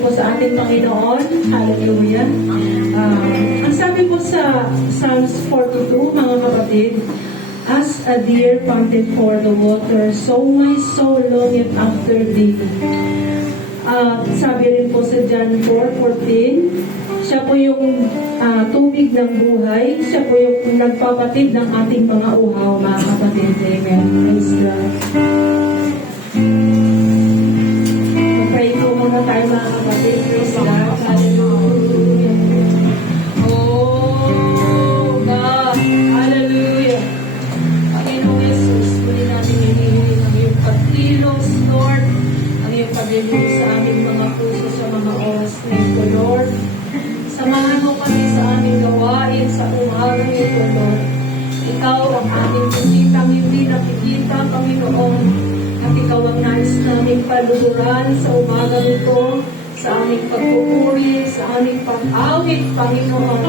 po sa ating Panginoon. Hallelujah. Ang sabi po sa Psalms 42, mga kapatid, as a deer panted for the water, so my soul longeth after thee. Sabi rin po sa John 4:14, siya po yung tubig ng buhay, siya po yung nagpapatid ng ating mga uhaw, mga kapatid. Amen. Praise God. Pray po muna tayo, mga kapatid. Praise God. Hallelujah. Oh God. Hallelujah. Panginoong Jesus, muli natin hinihiling ang iyong pagkilos, Lord, ang iyong paglilingkod sa aming mga puso sa mga oras na ito, Lord. Samahan mo kami sa aming gawain sa umagang ito, Lord. Ikaw ang aming hindi nakikita, Panginoon, at ikaw ang nais naming paluduran sa umagang ito, sa aming pagpupuri, sa aming pag-awit, Panginoon.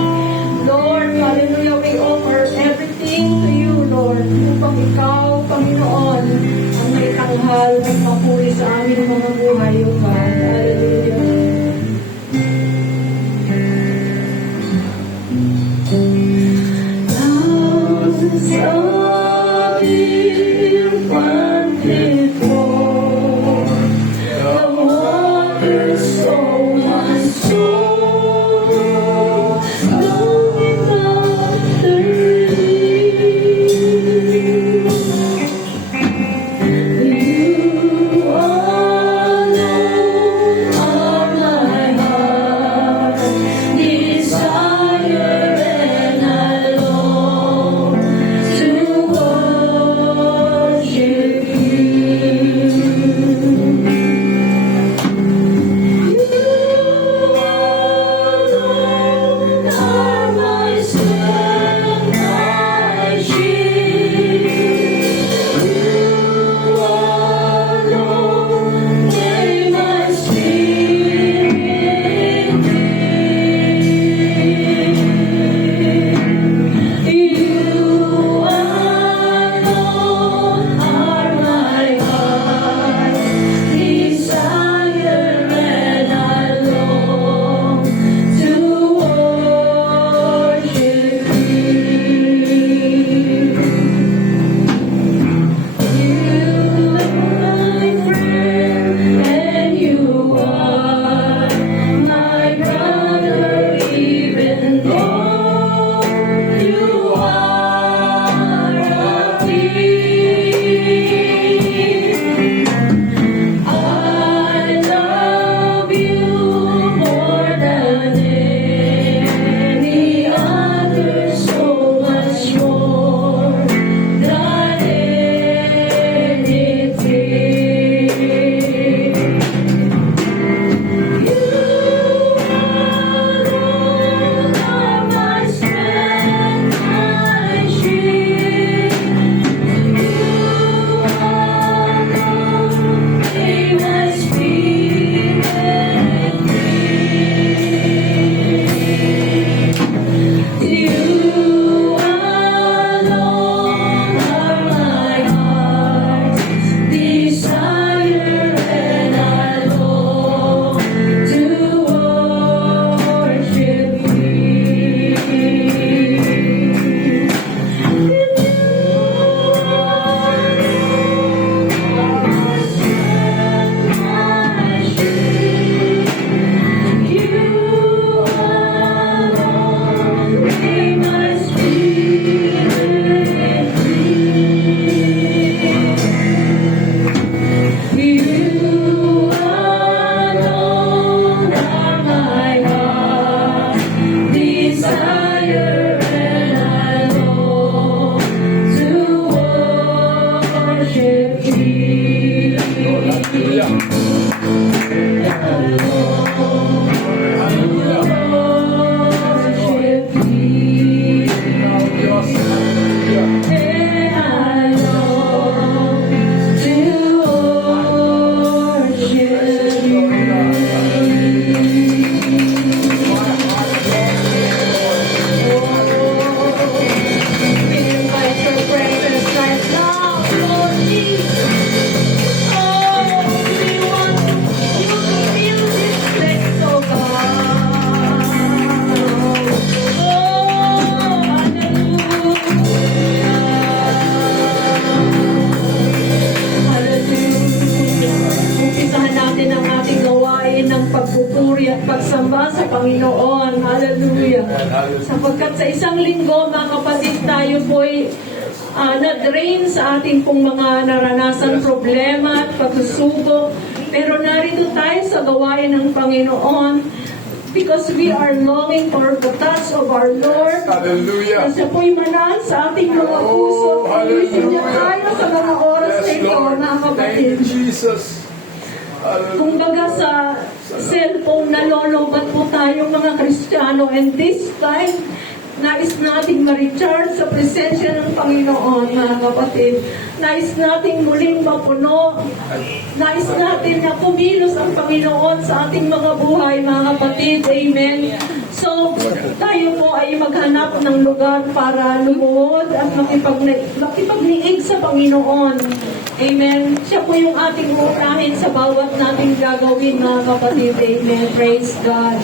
Lord, hallelujah, we offer everything to you, Lord, upang ikaw, Panginoon, ang may tanghal at mapuri sa aming mga buhay, O God. Hallelujah. natin ng pagpupuri at pagsamba sa Panginoon. Hallelujah. Sapagkat sa isang linggo, mga kapatid, tayo po'y na-drain sa ating pong mga naranasang problema at pagsusubok. Pero narito tayo sa gawain ng Panginoon because we are longing for the touch of our Lord. Hallelujah. Kasi po'y manaan sa ating mga puso. Alisin niya tayo sa mga oras na Yes, ito, Lord. mga Thank kapatid. you, Jesus. Hallelujah. Kumbaga sa cellphone, nalolobat po tayong mga Kristiyano, and this time, nais nating ma-recharge sa presensya ng Panginoon, mga kapatid. Nais nating muling mapuno. Nais natin na kumilos ang Panginoon sa ating mga buhay, mga kapatid. Amen. So, tayo po ay maghanap ng lugar para lumuhod at makipagniig sa Panginoon. Amen. Siya po yung ating unahin sa bawat nating gagawin, mga kapatid. Amen. Praise God.